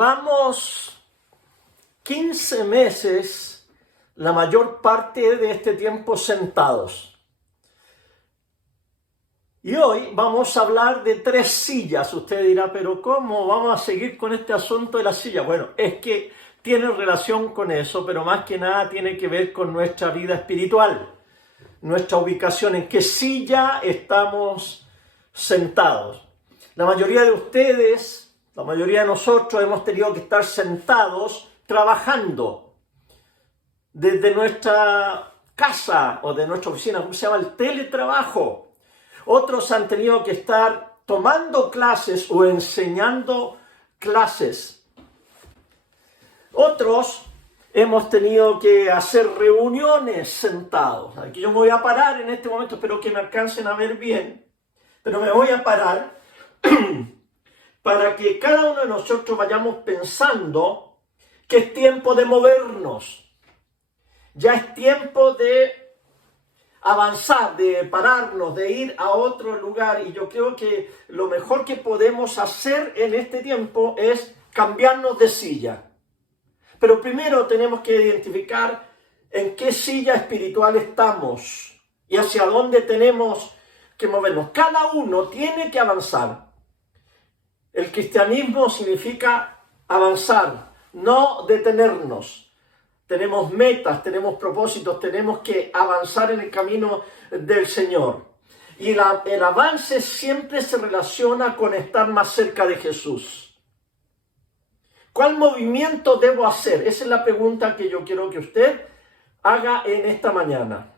Llevamos 15 meses, la mayor parte de este tiempo sentados. Y hoy vamos a hablar de 3 sillas. Usted dirá, pero ¿cómo vamos a seguir con este asunto de la silla? Bueno, es que tiene relación con eso, pero más que nada tiene que ver con nuestra vida espiritual, nuestra ubicación, en qué silla estamos sentados. La mayoría de ustedes, la mayoría de nosotros hemos tenido que estar sentados trabajando desde nuestra casa o de nuestra oficina, ¿cómo se llama? El teletrabajo. Otros han tenido que estar tomando clases o enseñando clases. Otros hemos tenido que hacer reuniones sentados. Aquí yo me voy a parar en este momento, espero que me alcancen a ver bien, pero me voy a parar para que cada uno de nosotros vayamos pensando que es tiempo de movernos. Ya es tiempo de avanzar, de pararnos, de ir a otro lugar. Y yo creo que lo mejor que podemos hacer en este tiempo es cambiarnos de silla. Pero primero tenemos que identificar en qué silla espiritual estamos y hacia dónde tenemos que movernos. Cada uno tiene que avanzar. El cristianismo significa avanzar, no detenernos. Tenemos metas, tenemos propósitos, tenemos que avanzar en el camino del Señor. Y el avance siempre se relaciona con estar más cerca de Jesús. ¿Cuál movimiento debo hacer? Esa es la pregunta que yo quiero que usted haga en esta mañana.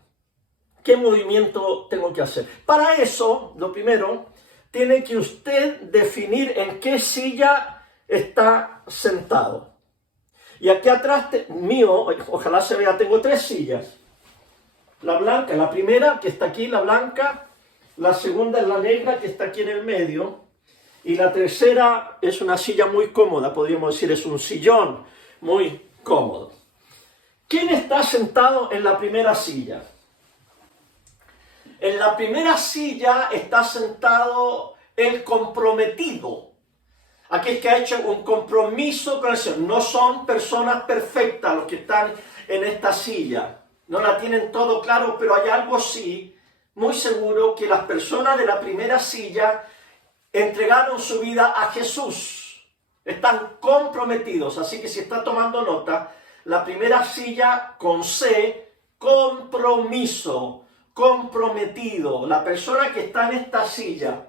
¿Qué movimiento tengo que hacer? Para eso, lo primero, tiene que usted definir en qué silla está sentado. Y aquí atrás mío, ojalá se vea, tengo 3 sillas. La blanca, la primera que está aquí, la blanca. La segunda es la negra que está aquí en el medio. Y la tercera es una silla muy cómoda, podríamos decir, es un sillón muy cómodo. ¿Quién está sentado en la primera silla? En la primera silla está sentado el comprometido. Aquel que ha hecho un compromiso con el Señor. No son personas perfectas los que están en esta silla. No la tienen todo claro, pero hay algo sí, muy seguro, que las personas de la primera silla entregaron su vida a Jesús. Están comprometidos. Así que si está tomando nota, la primera silla con C, compromiso. Comprometido. La persona que está en esta silla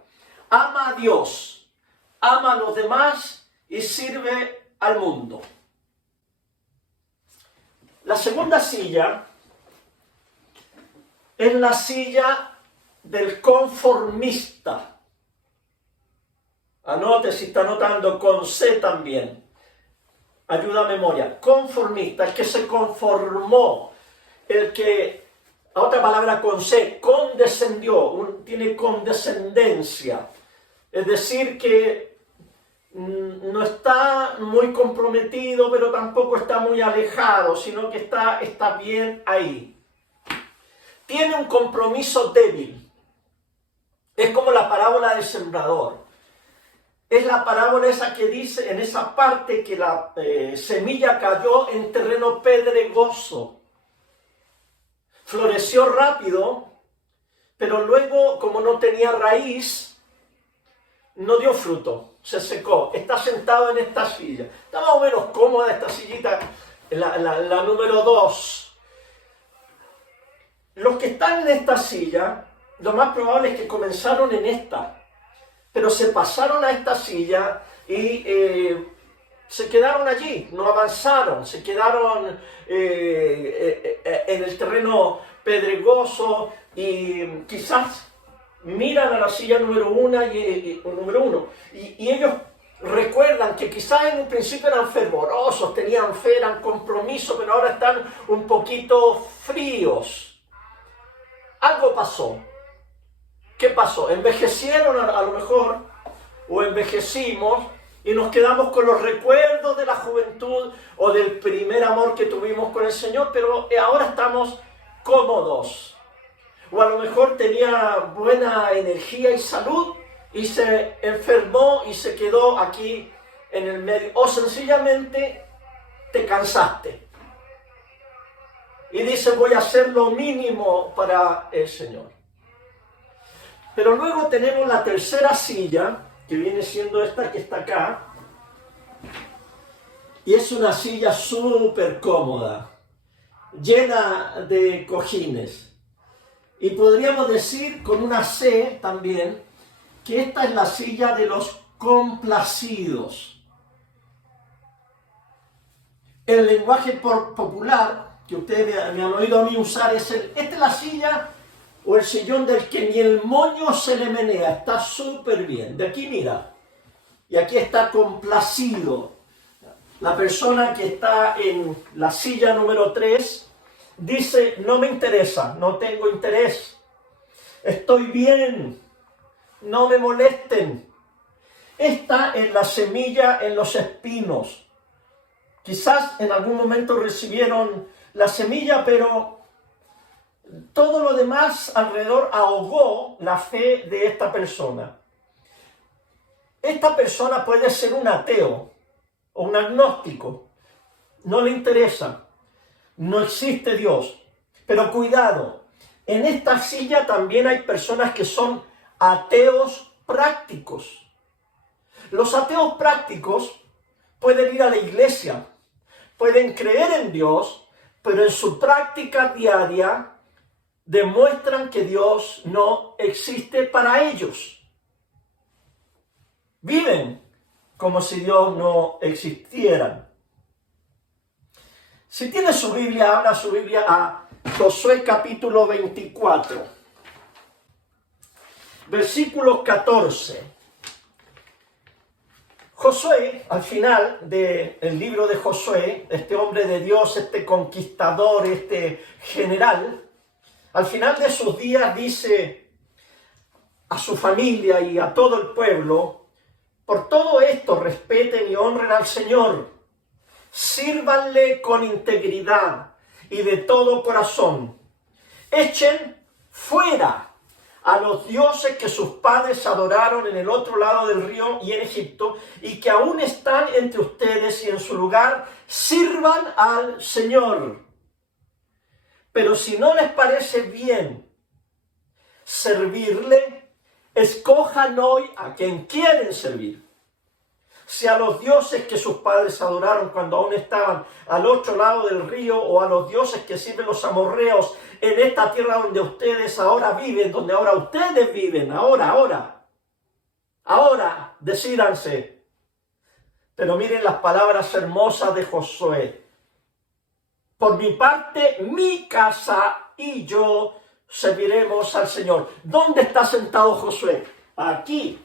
ama a Dios, ama a los demás y sirve al mundo. La segunda silla es la silla del conformista. Anote si está anotando con C también. Ayuda a memoria. Conformista, el que se conformó, el que, a otra palabra con C, condescendió, tiene condescendencia. Es decir, que no está muy comprometido, pero tampoco está muy alejado, sino que está bien ahí. Tiene un compromiso débil. Es como la parábola del sembrador. Es la parábola esa que dice en esa parte que la semilla cayó en terreno pedregoso. Floreció rápido, pero luego, como no tenía raíz, no dio fruto, se secó. Está sentado en esta silla. Está más o menos cómoda esta sillita, la número 2. Los que están en esta silla, lo más probable es que comenzaron en esta, pero se pasaron a esta silla y se quedaron allí, no avanzaron, se quedaron en el terreno pedregoso y quizás miran a la silla número 1 y ellos recuerdan que quizás en un principio eran fervorosos, tenían fe, eran compromiso, pero ahora están un poquito fríos. Algo pasó. ¿Qué pasó? Envejecieron a lo mejor, o envejecimos, y nos quedamos con los recuerdos de la juventud o del primer amor que tuvimos con el Señor, pero ahora estamos cómodos. O a lo mejor tenía buena energía y salud y se enfermó y se quedó aquí en el medio, o sencillamente te cansaste y dices voy a hacer lo mínimo para el Señor. Pero luego tenemos la tercera silla, que viene siendo esta que está acá, y es una silla súper cómoda, llena de cojines. Y podríamos decir con una C también, que esta es la silla de los complacidos. El lenguaje popular, que ustedes me han oído a mí usar, esta es la silla o el sillón del que ni el moño se le menea, está súper bien. De aquí mira, y aquí está complacido. La persona que está en la silla número 3 dice, no me interesa, no tengo interés, estoy bien, no me molesten. Esta es la semilla en los espinos. Quizás en algún momento recibieron la semilla, pero todo lo demás alrededor ahogó la fe de esta persona. Esta persona puede ser un ateo o un agnóstico. No le interesa. No existe Dios. Pero cuidado, en esta silla también hay personas que son ateos prácticos. Los ateos prácticos pueden ir a la iglesia, pueden creer en Dios, pero en su práctica diaria demuestran que Dios no existe para ellos. Viven como si Dios no existiera. Si tiene su Biblia, abra su Biblia a Josué capítulo 24, versículo 14. Josué, al final del libro de Josué, este hombre de Dios, este conquistador, este general, al final de sus días dice a su familia y a todo el pueblo, por todo esto respeten y honren al Señor, sírvanle con integridad y de todo corazón, echen fuera a los dioses que sus padres adoraron en el otro lado del río y en Egipto, y que aún están entre ustedes, y en su lugar sirvan al Señor. Pero si no les parece bien servirle, escojan hoy a quien quieren servir. Si a los dioses que sus padres adoraron cuando aún estaban al otro lado del río, o a los dioses que sirven los amorreos en esta tierra donde ustedes ahora viven, donde ahora ustedes viven, ahora, decídanse. Pero miren las palabras hermosas de Josué. Por mi parte, mi casa y yo serviremos al Señor. ¿Dónde está sentado Josué? Aquí,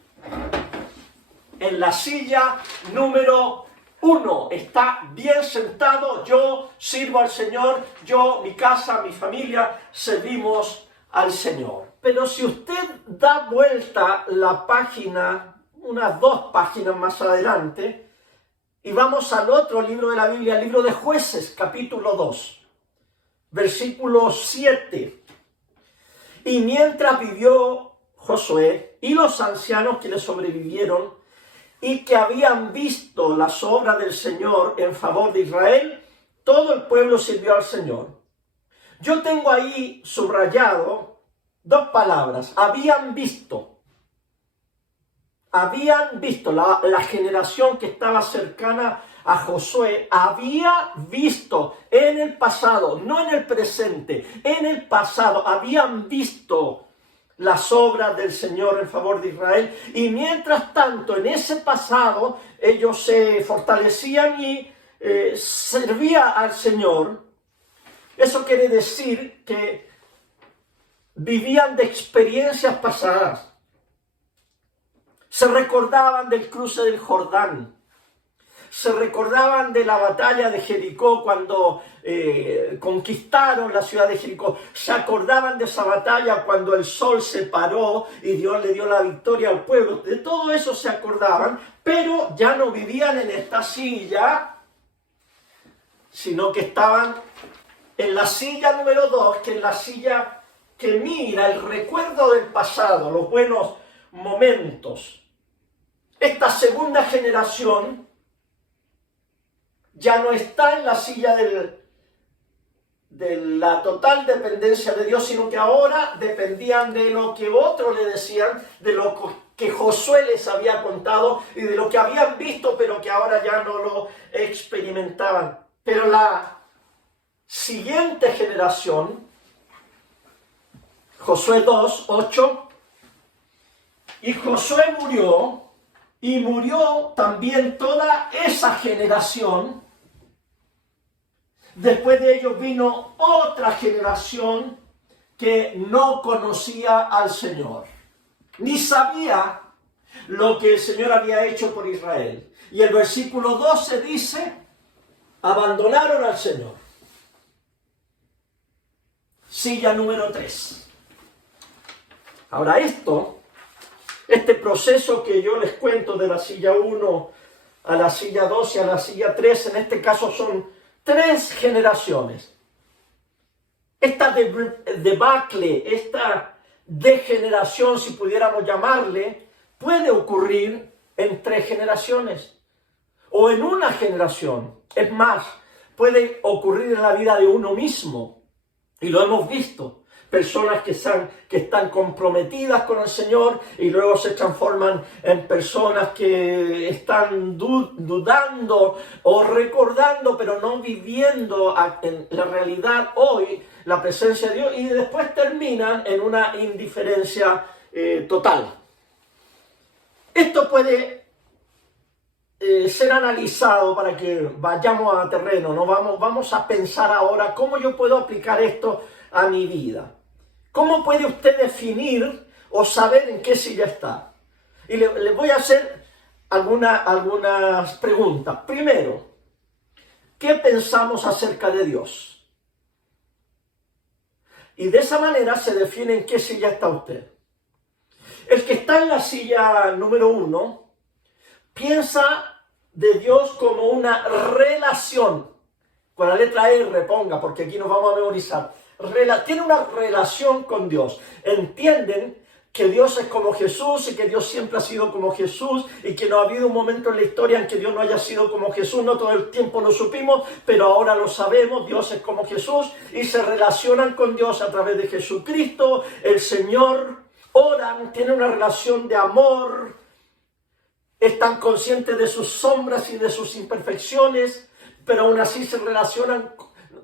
en la silla número 1. Está bien sentado. Yo sirvo al Señor. Yo, mi casa, mi familia, servimos al Señor. Pero si usted da vuelta la página, unas 2 páginas más adelante, y vamos al otro libro de la Biblia, el libro de Jueces, capítulo 2, versículo 7. Y mientras vivió Josué y los ancianos que le sobrevivieron y que habían visto las obras del Señor en favor de Israel, todo el pueblo sirvió al Señor. Yo tengo ahí subrayado 2 palabras, habían visto. Habían visto, la generación que estaba cercana a Josué había visto en el pasado, no en el presente, en el pasado habían visto las obras del Señor en favor de Israel, y mientras tanto en ese pasado ellos se fortalecían y servían al Señor. Eso quiere decir que vivían de experiencias pasadas. Se recordaban del cruce del Jordán. Se recordaban de la batalla de Jericó cuando conquistaron la ciudad de Jericó. Se acordaban de esa batalla cuando el sol se paró y Dios le dio la victoria al pueblo. De todo eso se acordaban, pero ya no vivían en esta silla, sino que estaban en la silla número 2, que es la silla que mira el recuerdo del pasado, los buenos momentos. Esta segunda generación ya no está en la silla de la total dependencia de Dios, sino que ahora dependían de lo que otros le decían, de lo que Josué les había contado y de lo que habían visto, pero que ahora ya no lo experimentaban. Pero la siguiente generación, Josué 2:8, y Josué murió, y murió también toda esa generación. Después de ellos vino otra generación que no conocía al Señor, ni sabía lo que el Señor había hecho por Israel. Y el versículo 12 dice, abandonaron al Señor. Silla número 3. Ahora este proceso que yo les cuento de la silla 1 a la silla 2 y a la silla 3, en este caso son 3 generaciones. Esta debacle, esta degeneración, si pudiéramos llamarle, puede ocurrir en 3 generaciones o en una generación. Es más, puede ocurrir en la vida de uno mismo. Y lo hemos visto. Personas que están comprometidas con el Señor y luego se transforman en personas que están dudando o recordando, pero no viviendo en la realidad hoy la presencia de Dios, y después terminan en una indiferencia total. Esto puede ser analizado para que vayamos a terreno, ¿no? Vamos a pensar ahora cómo yo puedo aplicar esto a mi vida. ¿Cómo puede usted definir o saber en qué silla está? Y le voy a hacer algunas preguntas. Primero, ¿qué pensamos acerca de Dios? Y de esa manera se define en qué silla está usted. El que está en la silla número 1 piensa de Dios como una relación. Con la letra R ponga, porque aquí nos vamos a memorizar. Tiene una relación con Dios. Entienden que Dios es como Jesús y que Dios siempre ha sido como Jesús y que no ha habido un momento en la historia en que Dios no haya sido como Jesús. No todo el tiempo lo supimos, pero ahora lo sabemos. Dios es como Jesús y se relacionan con Dios a través de Jesucristo, el Señor. Oran, tienen una relación de amor, están conscientes de sus sombras y de sus imperfecciones, pero aún así se relacionan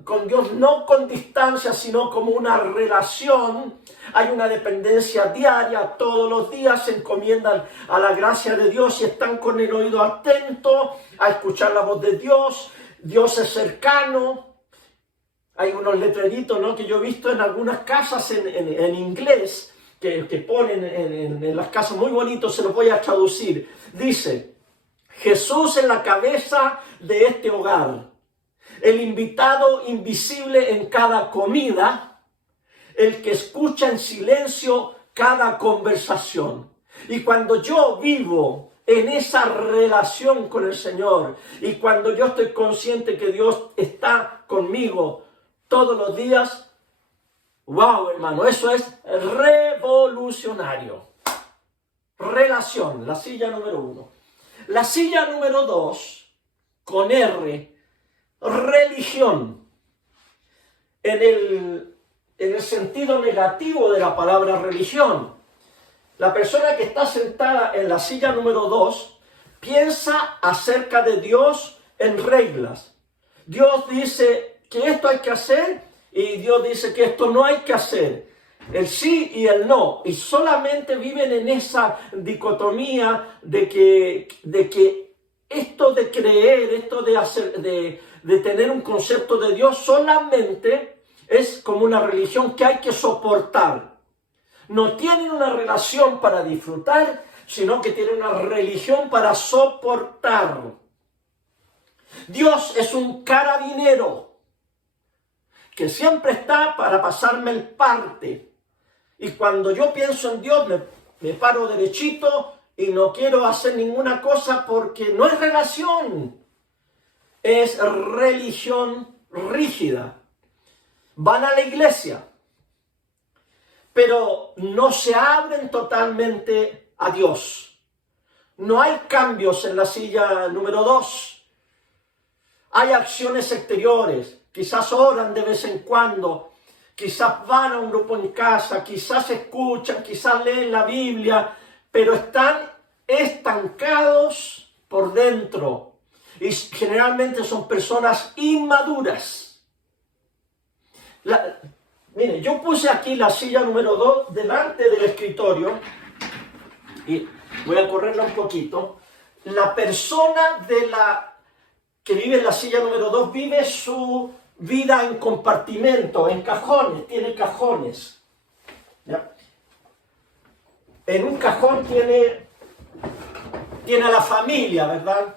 con Dios no con distancia, sino como una relación. Hay una dependencia diaria, todos los días se encomiendan a la gracia de Dios y están con el oído atento a escuchar la voz de Dios. Dios es cercano. Hay unos letreritos, ¿no?, que yo he visto en algunas casas en inglés, que ponen en las casas, muy bonitos, se los voy a traducir. Dice, Jesús es la cabeza de este hogar, el invitado invisible en cada comida, el que escucha en silencio cada conversación. Y cuando yo vivo en esa relación con el Señor, y cuando yo estoy consciente que Dios está conmigo todos los días, wow, hermano, eso es revolucionario. Relación, la silla número 1. La silla número 2, con R, religión. En el sentido negativo de la palabra religión. La persona que está sentada en la silla número 2 piensa acerca de Dios en reglas. Dios dice que esto hay que hacer y Dios dice que esto no hay que hacer. El sí y el no. Y solamente viven en esa dicotomía de que esto de creer, esto de hacer, de tener un concepto de Dios solamente es como una religión que hay que soportar. No tienen una relación para disfrutar, sino que tienen una religión para soportar. Dios es un carabinero que siempre está para pasarme el parte. Y cuando yo pienso en Dios, me paro derechito y no quiero hacer ninguna cosa porque no es relación. Es religión rígida. Van a la iglesia, pero no se abren totalmente a Dios. No hay cambios en la silla número 2. hay acciones exteriores, quizás oran de vez en cuando, quizás van a un grupo en casa, quizás escuchan, quizás leen la Biblia, pero están estancados por dentro y generalmente son personas inmaduras. Mire, yo puse aquí la silla número 2 delante del escritorio y voy a correrla un poquito. La persona que vive en la silla número 2 vive su vida en compartimentos, en cajones, tiene cajones. ¿Ya? En un cajón tiene a la familia, ¿verdad?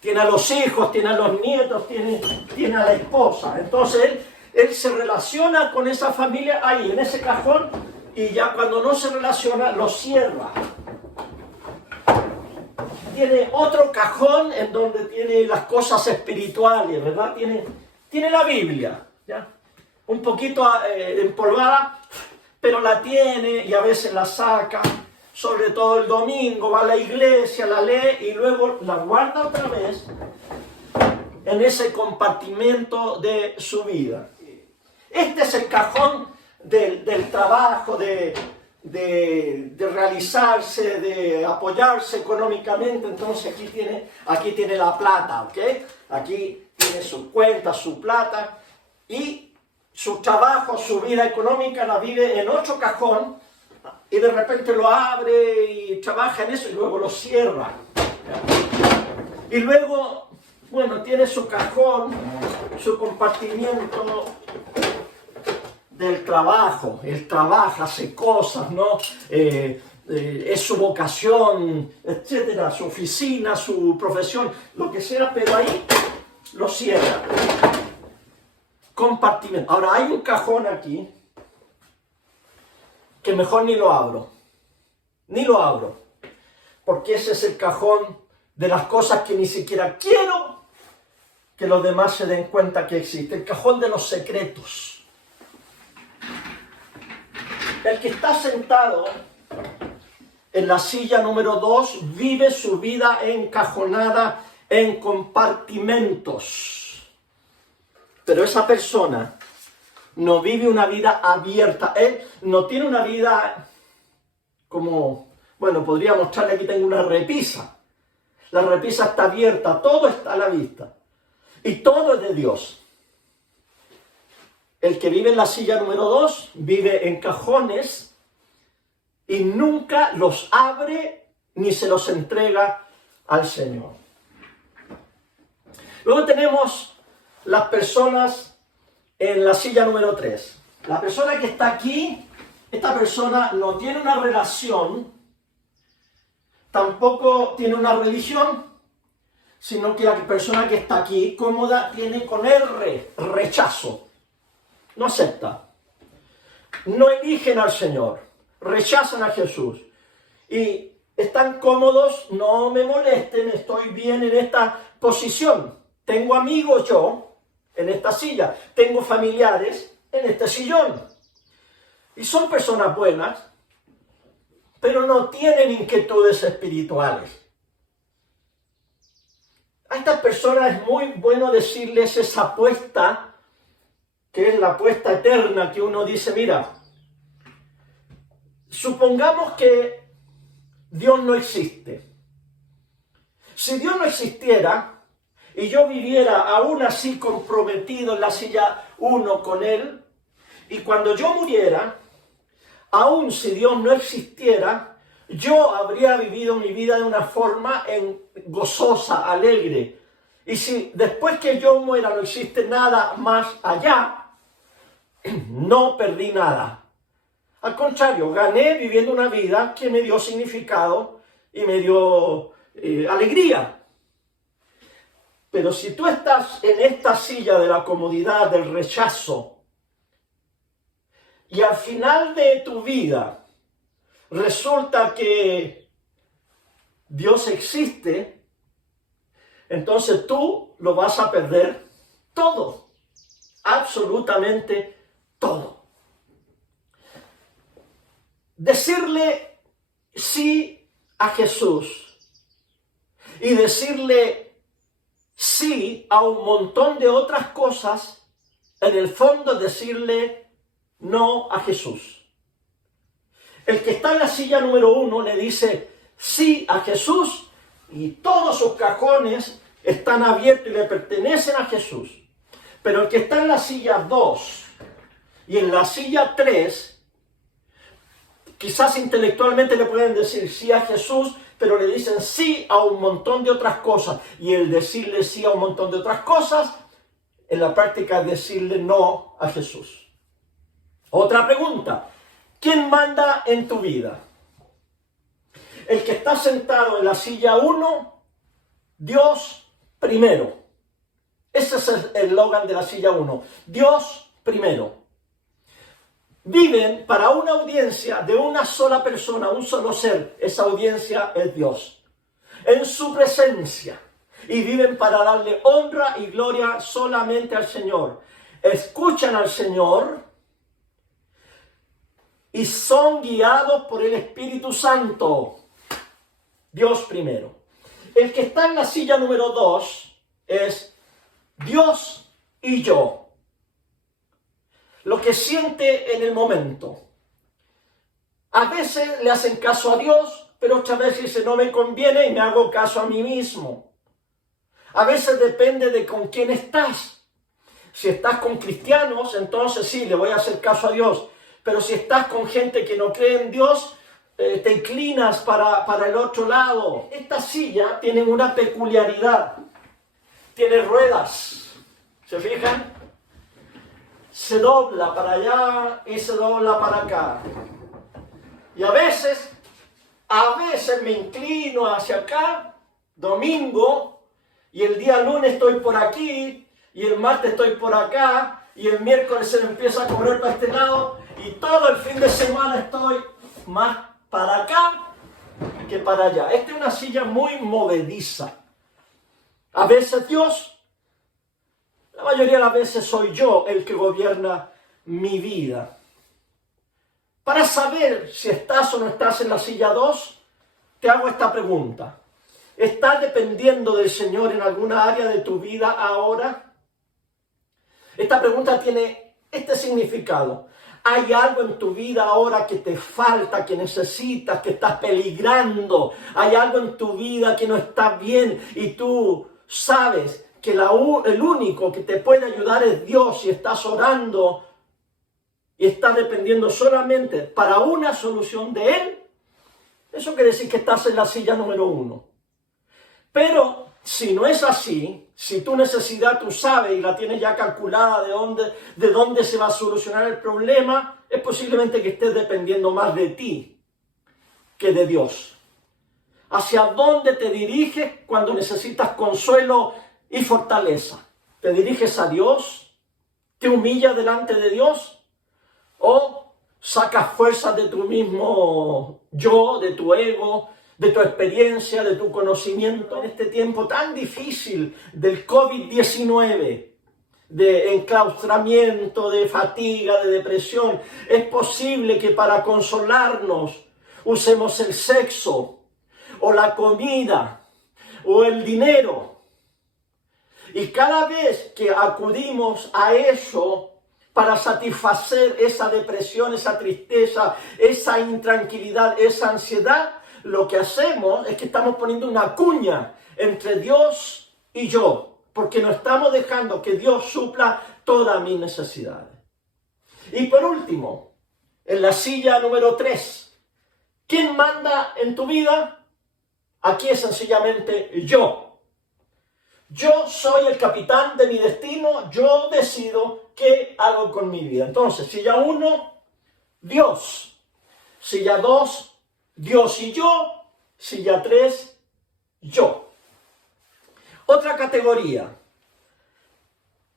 Tiene a los hijos, tiene a los nietos, tiene a la esposa. Entonces él se relaciona con esa familia ahí, en ese cajón, y ya cuando no se relaciona, lo cierra. Tiene otro cajón en donde tiene las cosas espirituales, ¿verdad? Tiene la Biblia, ¿ya? Un poquito empolvada, pero la tiene y a veces la saca, sobre todo el domingo, va a la iglesia, la lee y luego la guarda otra vez en ese compartimento de su vida. Este es el cajón del trabajo, de realizarse, de apoyarse económicamente. Entonces aquí tiene la plata, ¿ok? Aquí tiene su cuenta, su plata, y su trabajo, su vida económica la vive en otro cajón, y de repente lo abre y trabaja en eso y luego lo cierra. Y luego, bueno, tiene su cajón, su compartimiento del trabajo. Él trabaja, hace cosas, ¿no? Es su vocación, etcétera, su oficina, su profesión, lo que sea, pero ahí lo cierra. Compartimento. Ahora hay un cajón aquí que mejor ni lo abro. Ni lo abro. Porque ese es el cajón de las cosas que ni siquiera quiero que los demás se den cuenta que existe. El cajón de los secretos. El que está sentado en la silla número 2 vive su vida encajonada en compartimentos. Pero esa persona no vive una vida abierta. Él no tiene una vida como, bueno, podría mostrarle, aquí tengo una repisa. La repisa está abierta, todo está a la vista. Y todo es de Dios. El que vive en la silla número 2 vive en cajones y nunca los abre ni se los entrega al Señor. Luego tenemos las personas en la silla número 3. La persona que está aquí, esta persona no tiene una relación, tampoco tiene una religión, sino que la persona que está aquí, cómoda, tiene con rechazo. No acepta. No eligen al Señor. Rechazan a Jesús. Y están cómodos, no me molesten, estoy bien en esta posición. Tengo amigos yo en esta silla, tengo familiares en este sillón. Y son personas buenas, pero no tienen inquietudes espirituales. A estas personas es muy bueno decirles esa apuesta, que es la apuesta eterna, que uno dice, mira, supongamos que Dios no existe. Si Dios no existiera, y yo viviera aún así comprometido en la silla 1 con Él, y cuando yo muriera, aún si Dios no existiera, yo habría vivido mi vida de una forma gozosa, alegre. Y si después que yo muera no existe nada más allá, no perdí nada. Al contrario, gané viviendo una vida que me dio significado y me dio alegría. Pero si tú estás en esta silla de la comodidad, del rechazo, y al final de tu vida resulta que Dios existe, entonces tú lo vas a perder todo, absolutamente todo. Decirle sí a Jesús y decirle sí a un montón de otras cosas, en el fondo decirle no a Jesús. El que está en la silla número 1 le dice sí a Jesús y todos sus cajones están abiertos y le pertenecen a Jesús. Pero el que está en la silla 2 y en la silla 3, quizás intelectualmente le pueden decir sí a Jesús, pero le dicen sí a un montón de otras cosas. Y el decirle sí a un montón de otras cosas, en la práctica es decirle no a Jesús. Otra pregunta: ¿quién manda en tu vida? El que está sentado en la silla 1, Dios primero. Ese es el eslogan de la silla 1. Dios primero. Viven para una audiencia de una sola persona, un solo ser. Esa audiencia es Dios. En su presencia. Y viven para darle honra y gloria solamente al Señor. Escuchan al Señor y son guiados por el Espíritu Santo. Dios primero. El que está en la silla número 2 es Dios y yo. Lo que siente en el momento. A veces le hacen caso a Dios, pero otras veces dice no me conviene y me hago caso a mí mismo. A veces depende de con quién estás. Si estás con cristianos, entonces sí, le voy a hacer caso a Dios. Pero si estás con gente que no cree en Dios, te inclinas para el otro lado. Esta silla tiene una peculiaridad. Tiene ruedas. ¿Se fijan? Se dobla para allá y se dobla para acá. Y a veces me inclino hacia acá, domingo, y el día lunes estoy por aquí, y el martes estoy por acá, y el miércoles se me empieza a correr para este lado, y todo el fin de semana estoy más para acá que para allá. Esta es una silla muy movediza. A veces Dios, la mayoría de las veces soy yo el que gobierna mi vida. Para saber si estás o no estás en la silla 2, te hago esta pregunta. ¿Estás dependiendo del Señor en alguna área de tu vida ahora? Esta pregunta tiene este significado. ¿Hay algo en tu vida ahora que te falta, que necesitas, que estás peligrando? ¿Hay algo en tu vida que no está bien y tú sabes que el único que te puede ayudar es Dios y estás orando y estás dependiendo solamente para una solución de Él? Eso quiere decir que estás en la silla número 1. Pero si no es así, si tu necesidad tú sabes y la tienes ya calculada de dónde se va a solucionar el problema, es posiblemente que estés dependiendo más de ti que de Dios. ¿Hacia dónde te diriges cuando necesitas consuelo y fortaleza? ¿Te diriges a Dios? ¿Te humillas delante de Dios? ¿O sacas fuerzas de tu mismo yo, de tu ego, de tu experiencia, de tu conocimiento en este tiempo tan difícil del COVID-19, de enclaustramiento, de fatiga, de depresión? Es posible que para consolarnos usemos el sexo, o la comida, o el dinero. Y cada vez que acudimos a eso para satisfacer esa depresión, esa tristeza, esa intranquilidad, esa ansiedad, lo que hacemos es que estamos poniendo una cuña entre Dios y yo, porque no estamos dejando que Dios supla todas mis necesidades. Y por último, en la silla número 3, ¿quién manda en tu vida? Aquí es sencillamente yo. Yo soy el capitán de mi destino, yo decido qué hago con mi vida. Entonces, silla 1, Dios. Silla 2, Dios y yo. Silla 3, yo. Otra categoría.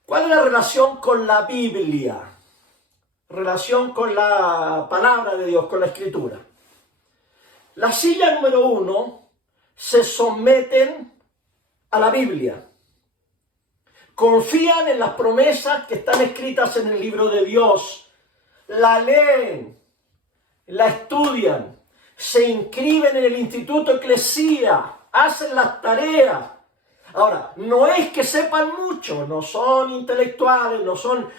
¿Cuál es la relación con la Biblia? Relación con la palabra de Dios, con la Escritura. La silla número 1 se someten a la Biblia. Confían en las promesas que están escritas en el libro de Dios. La leen, la estudian, se inscriben en el Instituto Eclesia, hacen las tareas. Ahora, no es que sepan mucho, no son intelectuales, no son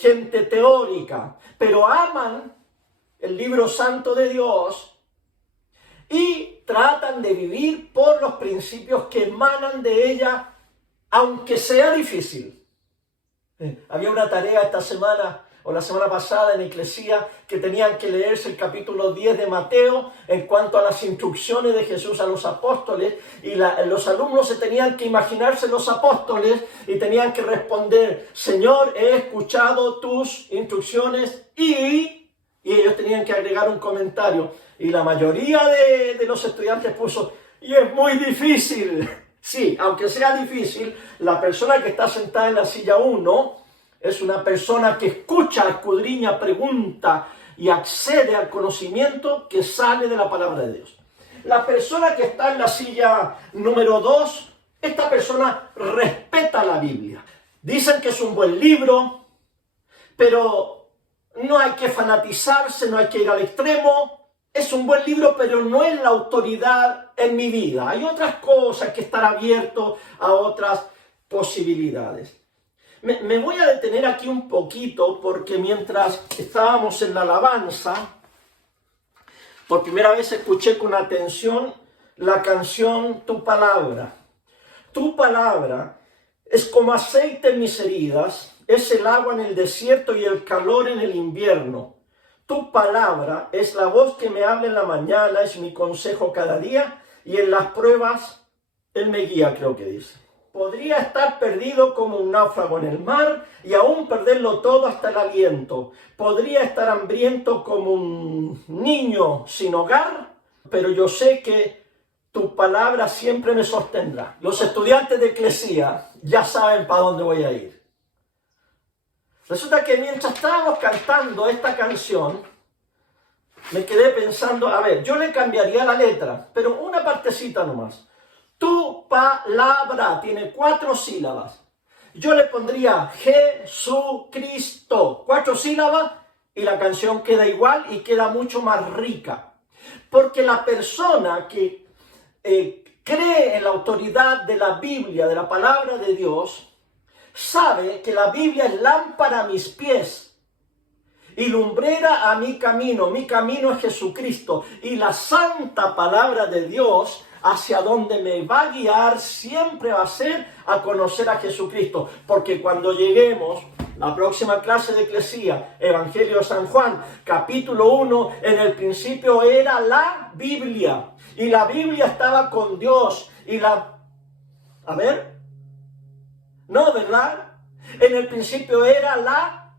gente teórica, pero aman el libro santo de Dios y tratan de vivir por los principios que emanan de ella, aunque sea difícil. Había una tarea esta semana o la semana pasada en la Eclesía que tenían que leerse el capítulo 10 de Mateo en cuanto a las instrucciones de Jesús a los apóstoles, y los alumnos se tenían que imaginarse los apóstoles y tenían que responder: Señor, he escuchado tus instrucciones y ellos tenían que agregar un comentario, y la mayoría de los estudiantes puso: y es muy difícil. Sí, aunque sea difícil, la persona que está sentada en la silla 1 es una persona que escucha, escudriña, pregunta y accede al conocimiento que sale de la palabra de Dios. La persona que está en la silla número 2, esta persona respeta la Biblia. Dicen que es un buen libro, pero no hay que fanatizarse, no hay que ir al extremo. Es un buen libro, pero no es la autoridad en mi vida. Hay otras cosas, que estar abierto a otras posibilidades. Me voy a detener aquí un poquito porque mientras estábamos en la alabanza, por primera vez escuché con atención la canción Tu Palabra. Tu palabra es como aceite en mis heridas, es el agua en el desierto y el calor en el invierno. Tu palabra es la voz que me habla en la mañana, es mi consejo cada día, y en las pruebas Él me guía, creo que dice. Podría estar perdido como un náufrago en el mar y aún perderlo todo hasta el aliento. Podría estar hambriento como un niño sin hogar, pero yo sé que tu palabra siempre me sostendrá. Los estudiantes de Eclesía ya saben para dónde voy a ir. Resulta que mientras estábamos cantando esta canción, me quedé pensando, a ver, yo le cambiaría la letra, pero una partecita nomás. Tu palabra tiene 4 sílabas. Yo le pondría Jesucristo, 4 sílabas, y la canción queda igual y queda mucho más rica. Porque la persona que cree en la autoridad de la Biblia, de la palabra de Dios, sabe que la Biblia es lámpara a mis pies y lumbrera a mi camino. Mi camino es Jesucristo, y la santa palabra de Dios hacia donde me va a guiar siempre va a ser a conocer a Jesucristo. Porque cuando lleguemos, la próxima clase de Eclesía, Evangelio de San Juan, capítulo 1, en el principio era la Biblia, y la Biblia estaba con Dios, y a ver, no, ¿verdad? En el principio era la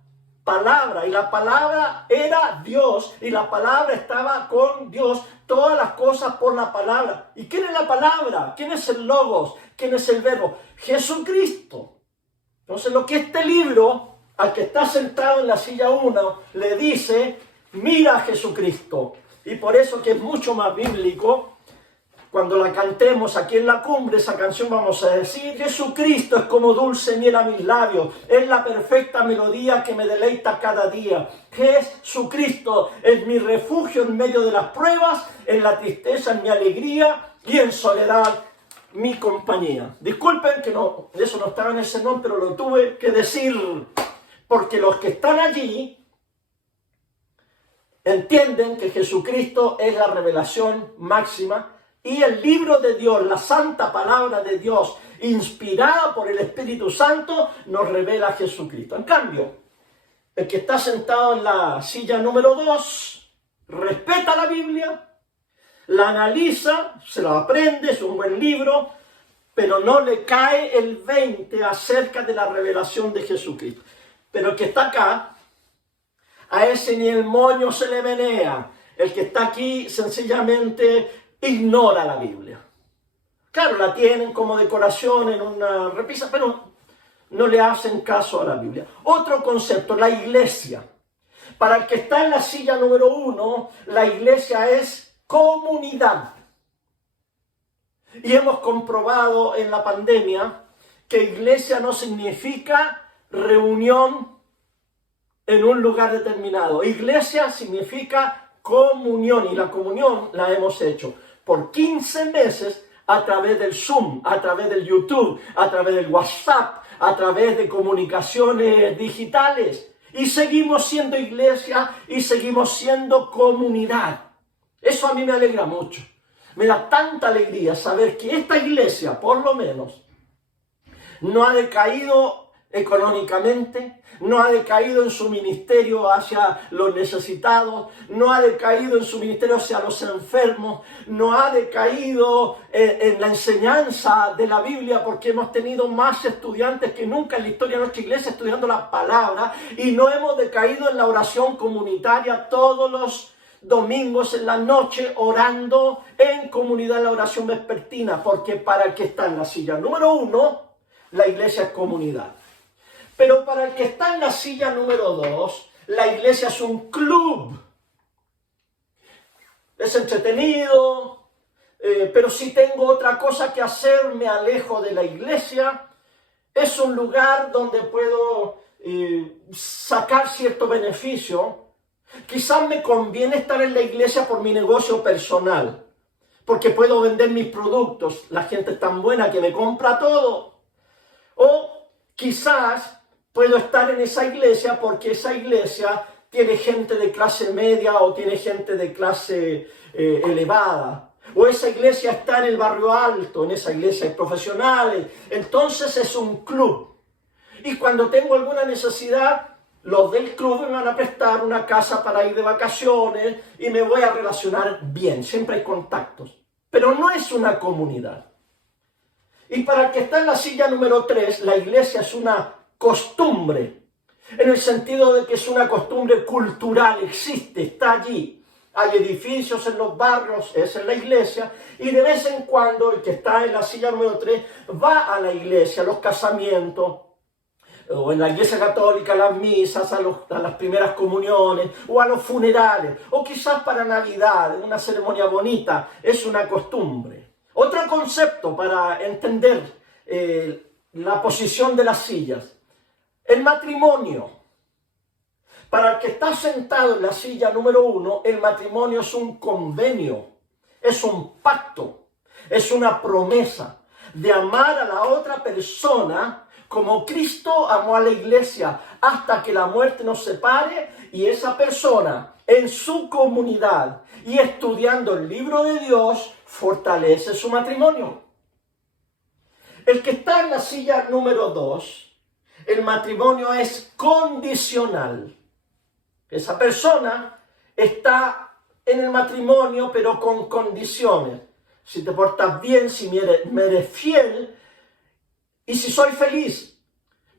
palabra, y la palabra era Dios, y la palabra estaba con Dios. Todas las cosas por la palabra. ¿Y quién es la palabra? ¿Quién es el logos? ¿Quién es el verbo? Jesucristo. Entonces, lo que este libro, al que está sentado en la silla 1, le dice: mira a Jesucristo. Y por eso que es mucho más bíblico. Cuando la cantemos aquí en la cumbre, esa canción vamos a decir: Jesucristo es como dulce miel a mis labios, es la perfecta melodía que me deleita cada día. Jesucristo es mi refugio en medio de las pruebas, en la tristeza en mi alegría y en soledad mi compañía. Disculpen que no, eso no estaba en el sermón, pero lo tuve que decir, porque los que están allí entienden que Jesucristo es la revelación máxima. Y el libro de Dios, la santa palabra de Dios, inspirada por el Espíritu Santo, nos revela a Jesucristo. En cambio, el que está sentado en la silla número 2, respeta la Biblia, la analiza, se la aprende, es un buen libro, pero no le cae el 20 acerca de la revelación de Jesucristo. Pero el que está acá, a ese ni el moño se le menea. El que está aquí sencillamente ignora la Biblia. Claro, la tienen como decoración en una repisa, pero no le hacen caso a la Biblia. Otro concepto, la iglesia. Para el que está en la silla número 1, la iglesia es comunidad. Y hemos comprobado en la pandemia que iglesia no significa reunión en un lugar determinado. Iglesia significa comunión, y la comunión la hemos hecho por 15 meses a través del Zoom, a través del YouTube, a través del WhatsApp, a través de comunicaciones digitales. Y seguimos siendo iglesia y seguimos siendo comunidad. Eso a mí me alegra mucho. Me da tanta alegría saber que esta iglesia, por lo menos, no ha decaído económicamente, no ha decaído en su ministerio hacia los necesitados, no ha decaído en su ministerio hacia los enfermos, no ha decaído en la enseñanza de la Biblia, porque hemos tenido más estudiantes que nunca en la historia de nuestra iglesia estudiando la palabra, y no hemos decaído en la oración comunitaria todos los domingos en la noche, orando en comunidad la oración vespertina, porque para el que está en la silla número 1, la iglesia es comunidad. Pero para el que está en la silla número 2, la iglesia es un club. Es entretenido, pero si tengo otra cosa que hacer, me alejo de la iglesia. Es un lugar donde puedo sacar cierto beneficio. Quizás me conviene estar en la iglesia por mi negocio personal, porque puedo vender mis productos. La gente es tan buena que me compra todo. O quizás puedo estar en esa iglesia porque esa iglesia tiene gente de clase media o tiene gente de clase elevada. O esa iglesia está en el barrio alto, en esa iglesia hay profesionales. Entonces es un club. Y cuando tengo alguna necesidad, los del club me van a prestar una casa para ir de vacaciones y me voy a relacionar bien. Siempre hay contactos. Pero no es una comunidad. Y para el que está en la silla número 3, la iglesia es una costumbre, en el sentido de que es una costumbre cultural, existe, está allí. Hay edificios en los barrios, es en la iglesia, y de vez en cuando el que está en la silla número 3 va a la iglesia, a los casamientos, o en la iglesia católica, a las misas, a las primeras comuniones, o a los funerales, o quizás para Navidad, una ceremonia bonita, es una costumbre. Otro concepto para entender la posición de las sillas. El matrimonio. Para el que está sentado en la silla número 1, el matrimonio es un convenio, es un pacto, es una promesa de amar a la otra persona como Cristo amó a la iglesia hasta que la muerte nos separe, y esa persona en su comunidad y estudiando el libro de Dios fortalece su matrimonio. El que está en la silla número 2, el matrimonio es condicional. Esa persona está en el matrimonio pero con condiciones. Si te portas bien, si me eres fiel y si soy feliz.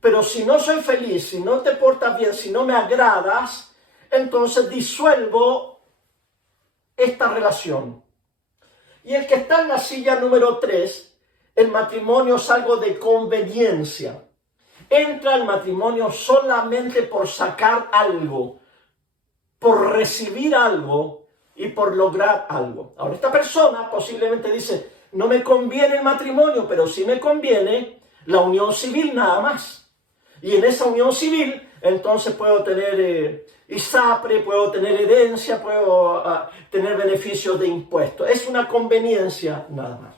Pero si no soy feliz, si no te portas bien, si no me agradas, entonces disuelvo esta relación. Y el que está en la silla número 3, el matrimonio es algo de conveniencia. Entra al matrimonio solamente por sacar algo, por recibir algo y por lograr algo. Ahora, esta persona posiblemente dice, no me conviene el matrimonio, pero sí me conviene la unión civil nada más. Y en esa unión civil, entonces puedo tener ISAPRE, puedo tener herencia, puedo tener beneficios de impuestos. Es una conveniencia nada más.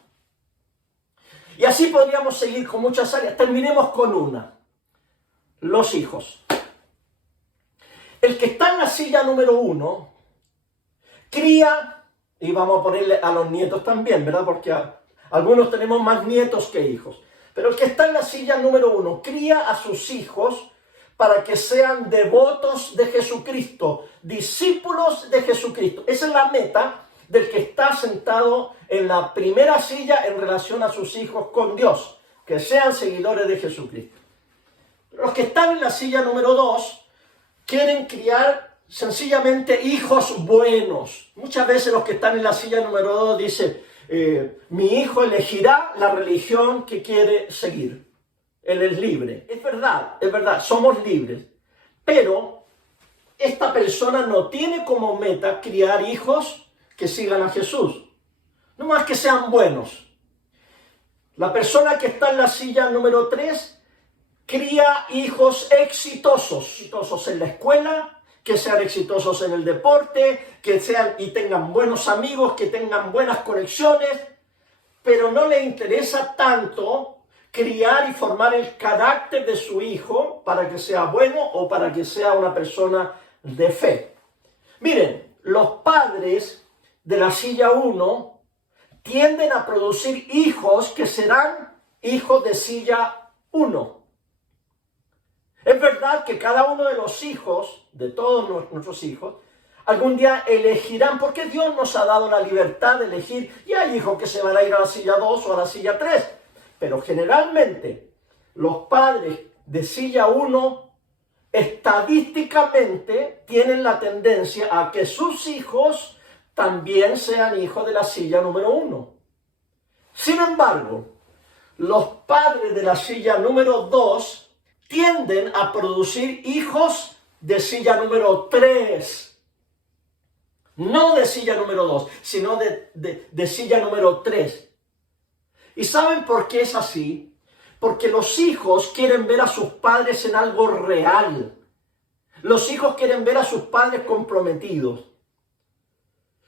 Y así podríamos seguir con muchas áreas. Terminemos con una. Los hijos. El que está en la silla número 1, cría, y vamos a ponerle a los nietos también, ¿verdad? Porque algunos tenemos más nietos que hijos. Pero el que está en la silla número 1, cría a sus hijos para que sean devotos de Jesucristo, discípulos de Jesucristo. Esa es la meta del que está sentado en la primera silla en relación a sus hijos con Dios, que sean seguidores de Jesucristo. Los que están en la silla número 2 quieren criar sencillamente hijos buenos. Muchas veces los que están en la silla número 2 dicen, mi hijo elegirá la religión que quiere seguir. Él es libre. Es verdad, somos libres. Pero esta persona no tiene como meta criar hijos que sigan a Jesús. No más que sean buenos. La persona que está en la silla número 3 cría hijos exitosos en la escuela, que sean exitosos en el deporte, que sean y tengan buenos amigos, que tengan buenas conexiones, pero no le interesa tanto criar y formar el carácter de su hijo para que sea bueno o para que sea una persona de fe. Miren, los padres de la silla 1 tienden a producir hijos que serán hijos de silla 1. Es verdad que cada uno de los hijos, de todos nuestros hijos, algún día elegirán, porque Dios nos ha dado la libertad de elegir, y hay hijos que se van a ir a la silla 2 o a la silla 3, pero generalmente los padres de silla 1 estadísticamente tienen la tendencia a que sus hijos también sean hijos de la silla número 1. Sin embargo, los padres de la silla número 2 tienden a producir hijos de silla número 3. No de silla número 2, sino de silla número 3. ¿Y saben por qué es así? Porque los hijos quieren ver a sus padres en algo real. Los hijos quieren ver a sus padres comprometidos.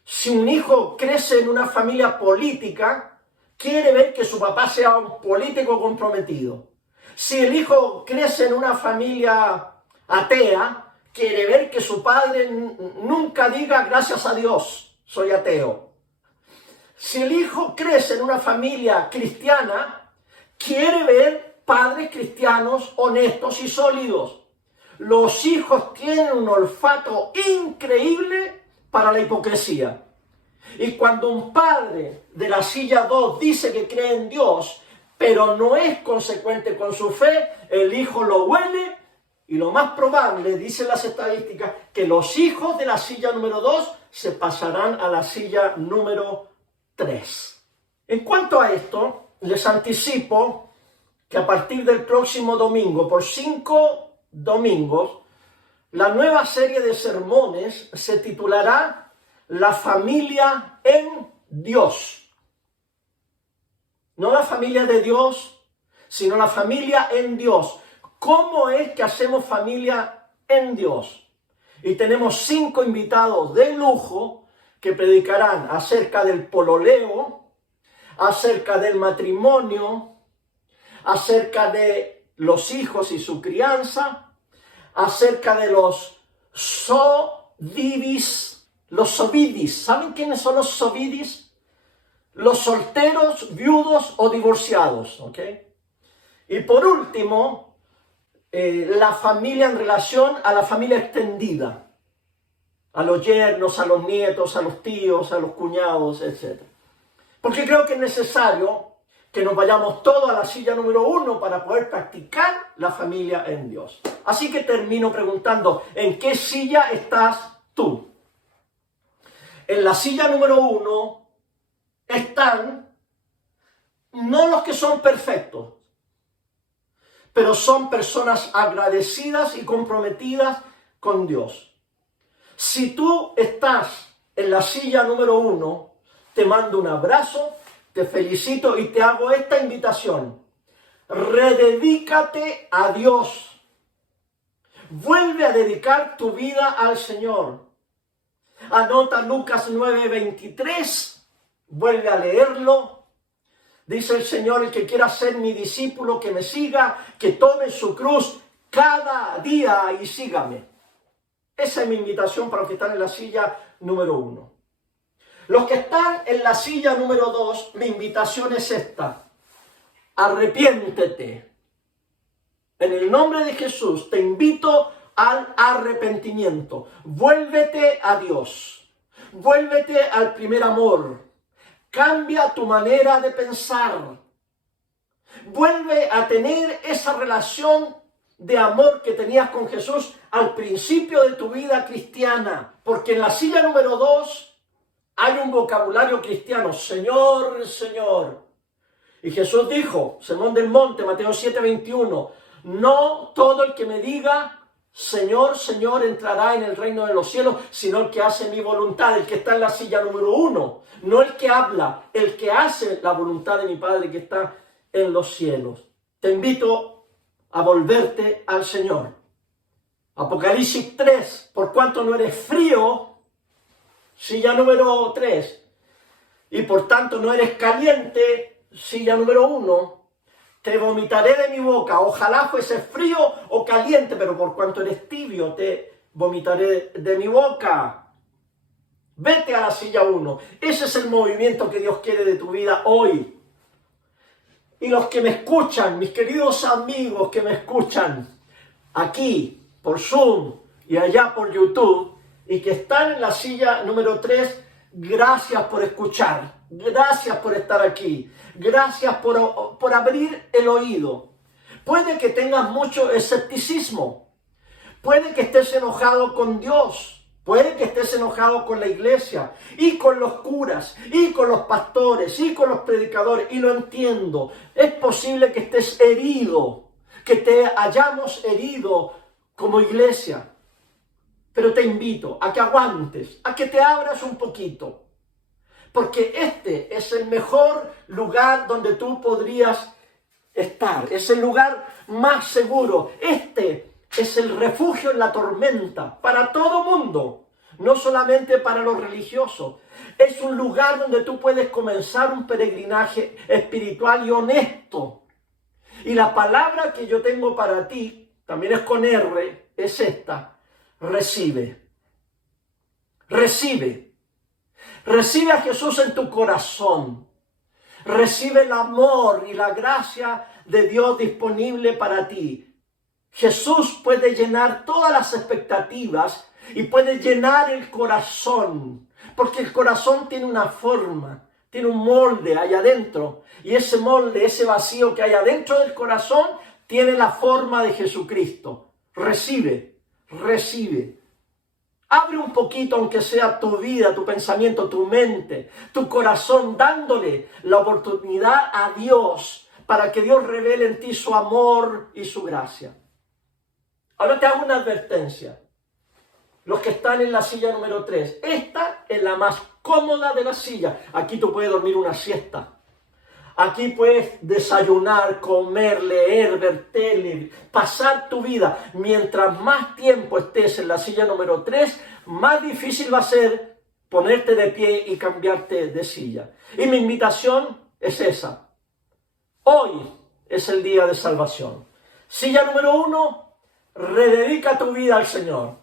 Si un hijo crece en una familia política, quiere ver que su papá sea un político comprometido. Si el hijo crece en una familia atea, quiere ver que su padre nunca diga gracias a Dios, soy ateo. Si el hijo crece en una familia cristiana, quiere ver padres cristianos honestos y sólidos. Los hijos tienen un olfato increíble para la hipocresía. Y cuando un padre de la silla 2 dice que cree en Dios, pero no es consecuente con su fe, el hijo lo huele y lo más probable, dicen las estadísticas, que los hijos de la silla número 2 se pasarán a la silla número 3. En cuanto a esto, les anticipo que a partir del próximo domingo, por 5 domingos, la nueva serie de sermones se titulará La familia en Dios. No la familia de Dios, sino la familia en Dios. ¿Cómo es que hacemos familia en Dios? Y tenemos 5 invitados de lujo que predicarán acerca del pololeo, acerca del matrimonio, acerca de los hijos y su crianza, acerca de los sovidis. Los sovidis, ¿saben quiénes son los sovidis? Los solteros, viudos o divorciados, ¿ok? Y por último, la familia en relación a la familia extendida, a los yernos, a los nietos, a los tíos, a los cuñados, etc. Porque creo que es necesario que nos vayamos todos a la silla número 1 para poder practicar la familia en Dios. Así que termino preguntando, ¿en qué silla estás tú? En la silla número 1 están no los que son perfectos, pero son personas agradecidas y comprometidas con Dios. Si tú estás en la silla número 1, te mando un abrazo, te felicito y te hago esta invitación. Rededícate a Dios. Vuelve a dedicar tu vida al Señor. Anota Lucas 9:23, vuelve a leerlo. Dice el Señor, el que quiera ser mi discípulo, que me siga, que tome su cruz cada día y sígame. Esa es mi invitación para los que están en la silla número 1. Los que están en la silla número 2, mi invitación es esta. Arrepiéntete. En el nombre de Jesús te invito al arrepentimiento. Vuélvete a Dios. Vuélvete al primer amor. Cambia tu manera de pensar. Vuelve a tener esa relación de amor que tenías con Jesús al principio de tu vida cristiana. Porque en la silla número 2 hay un vocabulario cristiano. Señor, Señor. Y Jesús dijo, Sermón del Monte, Mateo 7:21, no todo el que me diga, Señor, Señor, entrará en el reino de los cielos, sino el que hace mi voluntad, el que está en la silla número 1. No el que habla, el que hace la voluntad de mi Padre que está en los cielos. Te invito a volverte al Señor. Apocalipsis 3, por cuanto no eres frío, silla número 3, y por tanto no eres caliente, silla número 1, te vomitaré de mi boca. Ojalá fuese frío o caliente, pero por cuanto eres tibio, te vomitaré de mi boca. Vete a la silla 1. Ese es el movimiento que Dios quiere de tu vida hoy. Y los que me escuchan, mis queridos amigos que me escuchan aquí por Zoom y allá por YouTube, y que están en la silla número 3, gracias por escuchar, gracias por estar aquí, gracias por abrir el oído. Puede que tengas mucho escepticismo, puede que estés enojado con Dios, puede que estés enojado con la iglesia y con los curas y con los pastores y con los predicadores, y lo entiendo. Es posible que estés herido, que te hayamos herido como iglesia. Pero te invito a que aguantes, a que te abras un poquito, porque este es el mejor lugar donde tú podrías estar, es el lugar más seguro. Este es el refugio en la tormenta para todo mundo, no solamente para los religiosos. Es un lugar donde tú puedes comenzar un peregrinaje espiritual y honesto. Y la palabra que yo tengo para ti, también es con R, es esta: recibe. Recibe. Recibe a Jesús en tu corazón. Recibe el amor y la gracia de Dios disponible para ti. Jesús puede llenar todas las expectativas y puede llenar el corazón, porque el corazón tiene una forma, tiene un molde allá adentro, y ese molde, ese vacío que hay adentro del corazón, tiene la forma de Jesucristo. Recibe, recibe. Abre un poquito, aunque sea tu vida, tu pensamiento, tu mente, tu corazón, dándole la oportunidad a Dios para que Dios revele en ti su amor y su gracia. Ahora te hago una advertencia. Los que están en la silla número 3, esta es la más cómoda de las sillas. Aquí tú puedes dormir una siesta. Aquí puedes desayunar, comer, leer, ver tele, pasar tu vida. Mientras más tiempo estés en la silla número 3, más difícil va a ser ponerte de pie y cambiarte de silla. Y mi invitación es esa. Hoy es el día de salvación. Silla número 1, rededica tu vida al Señor.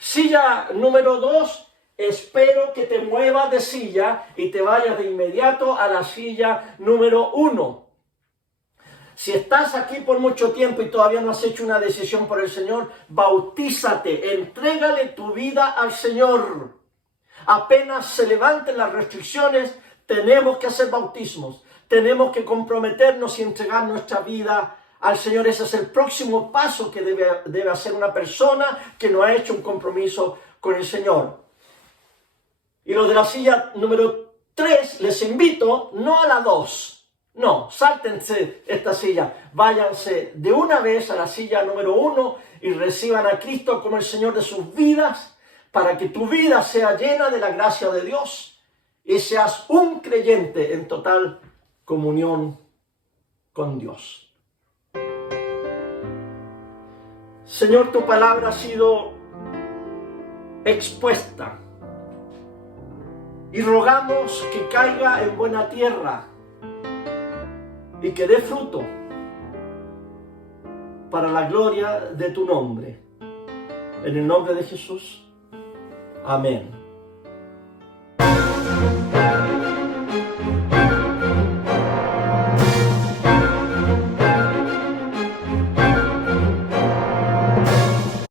Silla número 2, espero que te muevas de silla y te vayas de inmediato a la silla número 1. Si estás aquí por mucho tiempo y todavía no has hecho una decisión por el Señor, bautízate, entrégale tu vida al Señor. Apenas se levanten las restricciones, tenemos que hacer bautismos, tenemos que comprometernos y entregar nuestra vida al Señor. Ese es el próximo paso que debe hacer una persona que no ha hecho un compromiso con el Señor. Y los de la silla número 3, les invito no a la 2. No, sáltense esta silla. Váyanse de una vez a la silla número 1 y reciban a Cristo como el Señor de sus vidas, para que tu vida sea llena de la gracia de Dios y seas un creyente en total comunión con Dios. Señor, tu palabra ha sido expuesta y rogamos que caiga en buena tierra y que dé fruto para la gloria de tu nombre. En el nombre de Jesús. Amén.